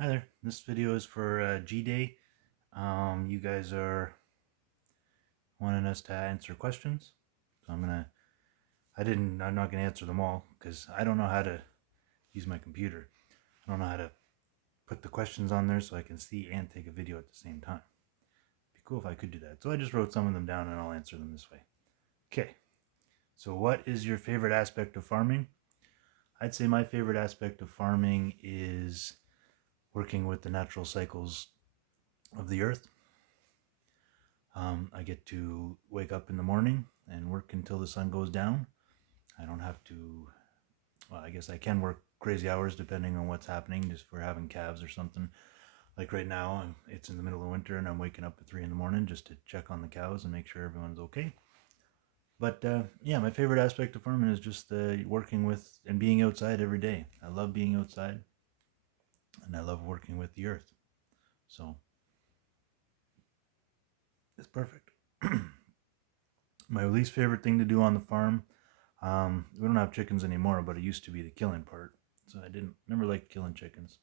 Hi there. This video is for G-Day. You guys are wanting us to answer questions. So I'm not gonna answer them all because I don't know how to use my computer. I don't know how to put the questions on there so I can see and take a video at the same time. It'd be cool if I could do that. So I just wrote some of them down and I'll answer them this way. Okay. So what is your favorite aspect of farming? I'd say my favorite aspect of farming is working with the natural cycles of the earth. I get to wake up in the morning and work until the sun goes down. I don't have to, well, I guess I can work crazy hours depending on what's happening, just for having calves or something. Like right now, it's in the middle of winter and I'm waking up at 3 in the morning just to check on the cows and make sure everyone's okay. But yeah, my favorite aspect of farming is just working with and being outside every day. I love being outside and I love working with the earth. So it's perfect. My least favorite thing to do on the farm, we don't have chickens anymore, but it used to be the killing part. So I didn't never liked killing chickens.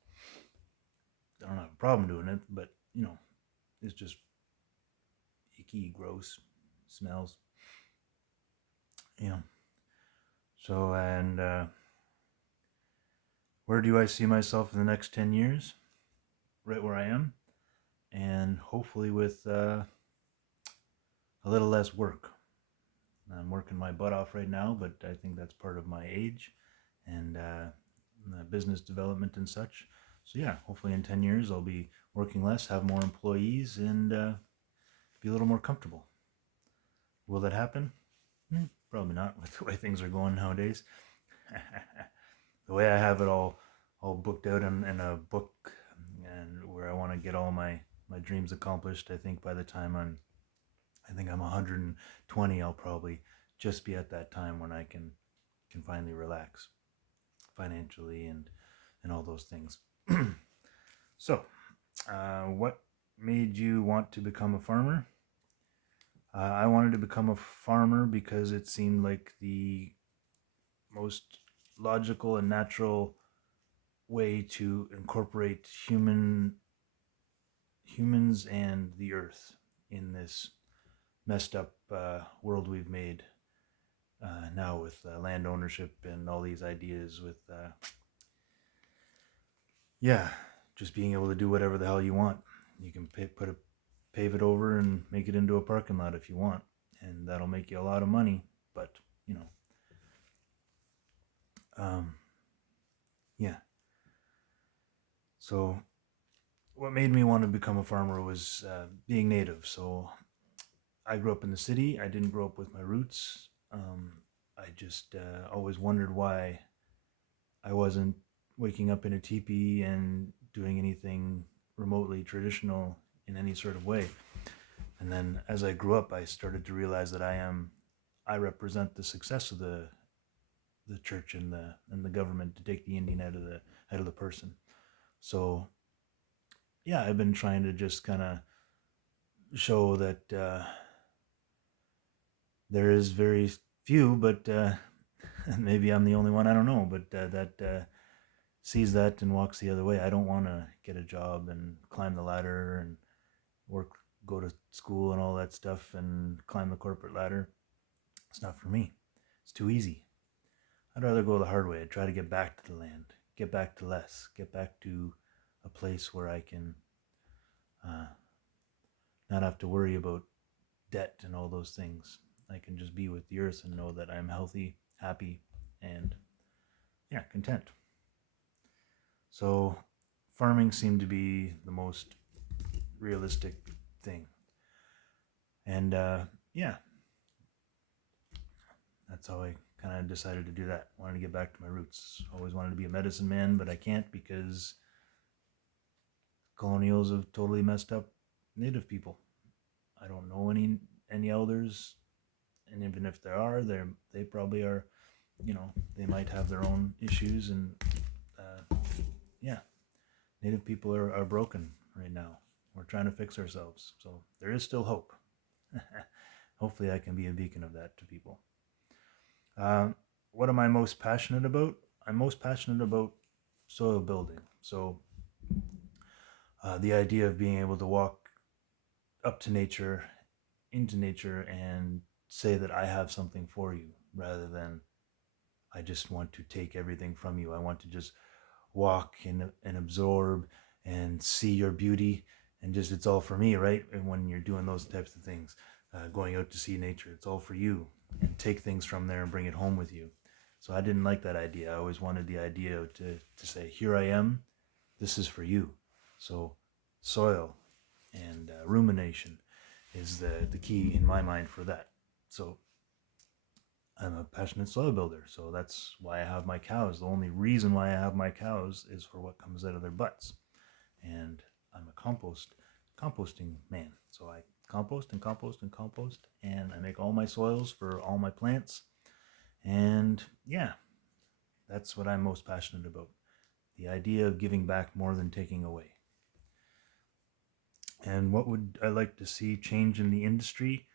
I don't have a problem doing it, but it's just icky, gross, smells. You know. So and where do I see myself in the next 10 years? Right where I am, and hopefully with a little less work. I'm working my butt off right now, but I think that's part of my age and business development and such. So yeah, hopefully in 10 years I'll be working less, have more employees, and be a little more comfortable. Will that happen? Probably not with the way things are going nowadays. The way I have it all booked out in a book, and where I want to get all my dreams accomplished. I think I'm 120. I'll probably just be at that time when I can finally relax financially and all those things. So, what made you want to become a farmer? I wanted to become a farmer because it seemed like the most logical and natural way to incorporate humans and the earth in this messed up world we've made now with land ownership and all these ideas with yeah, just being able to do whatever the hell you want. You can pave it over and make it into a parking lot if you want, and that'll make you a lot of money. But you know, um, yeah. So what made me want to become a farmer was being native. So I grew up in the city. I didn't grow up with my roots. I just always wondered why I wasn't waking up in a teepee and doing anything remotely traditional in any sort of way. And then as I grew up, I started to realize that I represent the success of the church and the government to take the Indian out of the person. So yeah, I've been trying to just kind of show that there is very few, but maybe I'm the only one. I don't know, but that sees that and walks the other way. I don't want to get a job and climb the ladder and work, go to school and all that stuff and climb the corporate ladder. It's not for me. It's too easy. I'd rather go the hard way. I'd try to get back to the land, get back to less, get back to a place where I can uh, not have to worry about debt and all those things. I can just be with the earth and know that I'm healthy, happy, and yeah, content. So farming seemed to be the most realistic thing. And yeah, that's how I kind of decided to do that. Wanted to get back to my roots. Always wanted to be a medicine man, but I can't because colonials have totally messed up native people. I don't know any elders, and even if there are, they probably are. They might have their own issues, and yeah, native people are broken right now. We're trying to fix ourselves, so there is still hope. Hopefully, I can be a beacon of that to people. What am I most passionate about? I'm most passionate about soil building. So The idea of being able to walk up to nature, into nature, and say that I have something for you, rather than I just want to take everything from you. I want to just walk and absorb and see your beauty, and just it's all for me, right? And when you're doing those types of things, going out to see nature, it's all for you, and take things from there and bring it home with you. So I didn't like that idea. I always wanted the idea to say, here I am, this is for you. So soil and rumination is the key in my mind for that. So I'm a passionate soil builder, so that's why I have my cows. The only reason why I have my cows is for what comes out of their butts. And I'm a composting man. So I compost and compost and compost, and I make all my soils for all my plants. And yeah, that's what I'm most passionate about. The idea of giving back more than taking away. And what would I like to see change in the industry?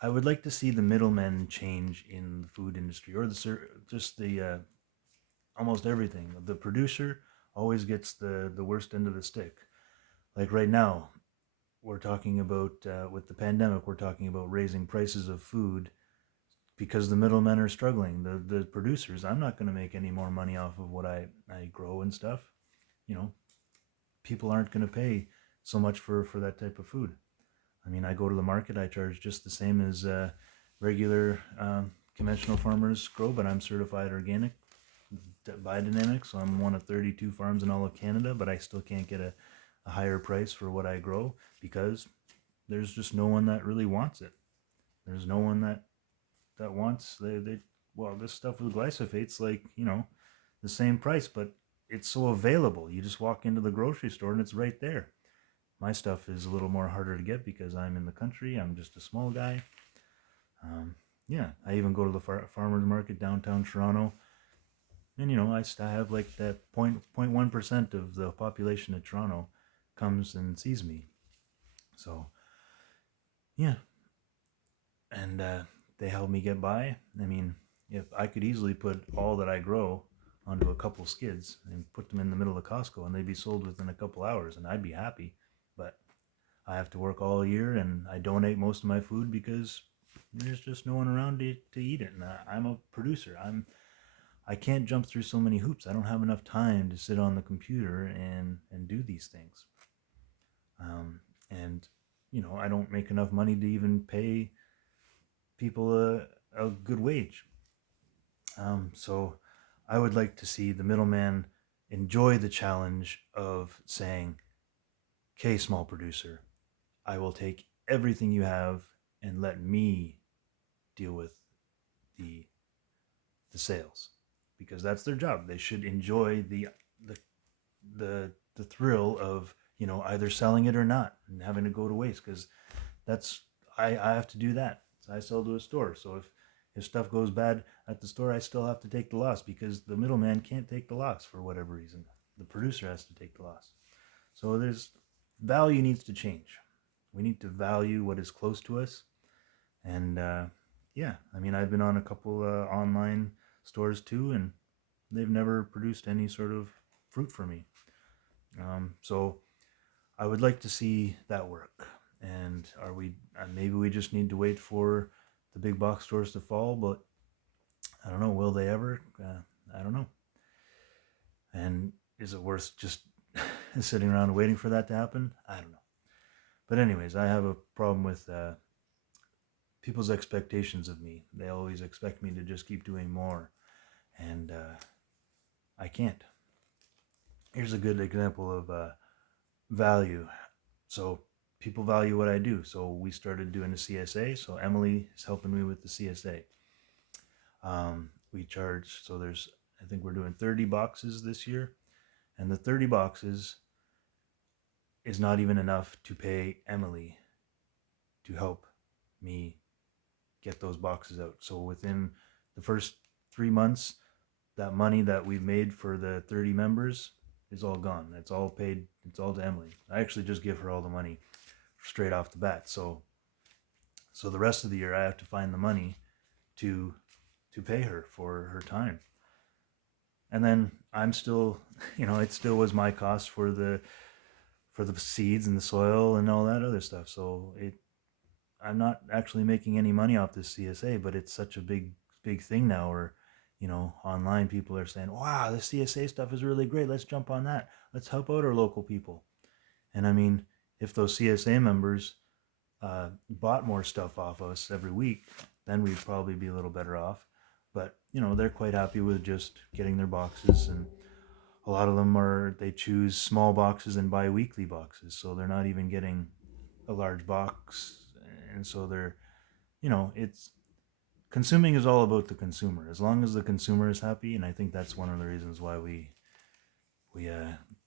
I would like to see the middlemen change in the food industry, or just the almost everything. The producer always gets the worst end of the stick. Like right now, we're talking about with the pandemic, we're talking about raising prices of food because the middlemen are struggling. The producers, I'm not going to make any more money off of what I grow and stuff. You know, people aren't going to pay so much for that type of food. I mean, I go to the market, I charge just the same as regular conventional farmers grow, but I'm certified organic biodynamic, so I'm one of 32 farms in all of Canada, but I still can't get a higher price for what I grow because there's just no one that really wants it. There's no one that wants well, this stuff with glyphosate's like, the same price, but it's so available. You just walk into the grocery store and it's right there. My stuff is a little more harder to get because I'm in the country. I'm just a small guy. Yeah, I even go to the farmers market downtown Toronto, and I have like that 0.1% of the population of Toronto comes and sees me. So yeah, and they help me get by. I mean, if I could easily put all that I grow onto a couple skids and put them in the middle of Costco, and they'd be sold within a couple hours, and I'd be happy. But I have to work all year, and I donate most of my food because there's just no one around to eat it. And I'm a producer. I can't jump through so many hoops. I don't have enough time to sit on the computer and do these things. And I don't make enough money to even pay people a good wage. So I would like to see the middleman enjoy the challenge of saying, "Okay, small producer, I will take everything you have and let me deal with the sales," because that's their job. They should enjoy the the thrill of either selling it or not and having to go to waste, because that's I have to do that. So I sell to a store, so if stuff goes bad at the store, I still have to take the loss because the middleman can't take the loss for whatever reason. The producer has to take the loss. So there's value needs to change. We need to value what is close to us. And yeah, I mean, I've been on a couple online stores too, and they've never produced any sort of fruit for me. So I would like to see that work. And maybe we just need to wait for the big box stores to fall, but I don't know, will they ever? I don't know. And is it worth just sitting around and waiting for that to happen? I don't know. But anyways, I have a problem with people's expectations of me. They always expect me to just keep doing more, and I can't. Here's a good example of value. So people value what I do. So we started doing a CSA. So Emily is helping me with the CSA. We charge, so I think we're doing 30 boxes this year, and the 30 boxes is not even enough to pay Emily to help me get those boxes out. So within the first 3 months, that money that we've made for the 30 members is all gone. It's all paid. It's all to Emily. I actually just give her all the money straight off the bat. So the rest of the year, I have to find the money to pay her for her time. And then I'm still, it still was my cost for for the seeds and the soil and all that other stuff. So I'm not actually making any money off this CSA, but it's such a big thing now where, online people are saying, wow, this CSA stuff is really great. Let's jump on that. Let's help out our local people. And I mean, if those CSA members bought more stuff off us every week, then we'd probably be a little better off. But, they're quite happy with just getting their boxes, and a lot of them they choose small boxes and buy weekly boxes. So they're not even getting a large box. And so it's consuming is all about the consumer. As long as the consumer is happy, and I think that's one of the reasons why we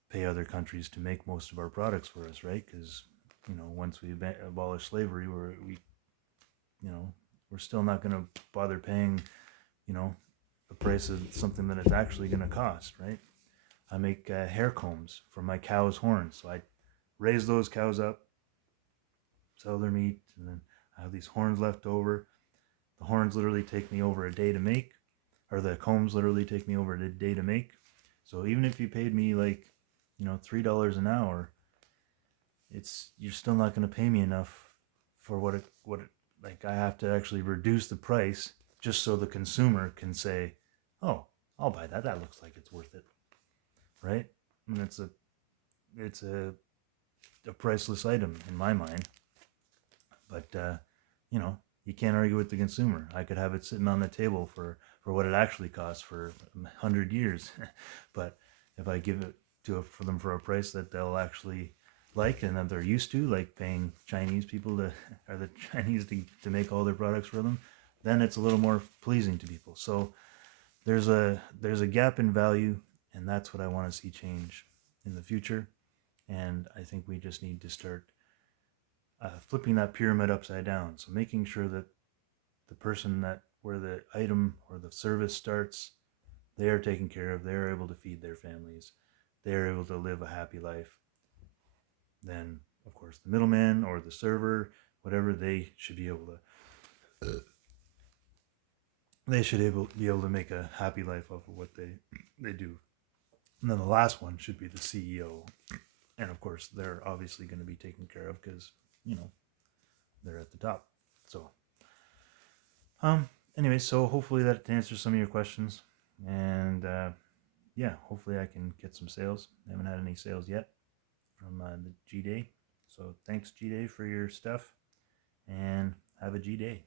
pay other countries to make most of our products for us, right? Because once we abolish slavery, we're still not going to bother paying the price of something that it's actually going to cost, right? I make hair combs from my cow's horns, so I raise those cows up, sell their meat, and then I have these horns left over. The horns literally take me over a day to make, or the combs literally take me over a day to make. So even if you paid me like, $3 an hour, you're still not going to pay me enough for what it like. I have to actually reduce the price just so the consumer can say, "Oh, I'll buy that. That looks like it's worth it," right? And it's a priceless item in my mind. But you can't argue with the consumer. I could have it sitting on the table for what it actually costs for 100 years, but if I give it for them for a price that they'll actually like and that they're used to, like paying Chinese people or the Chinese to make all their products for them, then it's a little more pleasing to people. So there's a gap in value, and that's what I want to see change in the future. And I think we just need to start flipping that pyramid upside down. So making sure that the person where the item or the service starts, they are taken care of. They are able to feed their families. They are able to live a happy life. Then, of course, the middleman or the server, whatever, they should be able to. They should be able to make a happy life off of what they do. And then the last one should be the CEO. And of course, they're obviously going to be taken care of because, they're at the top. So, anyway, so hopefully that answers some of your questions. And yeah, hopefully I can get some sales. I haven't had any sales yet from the G Day. So thanks, G Day, for your stuff. And have a G Day.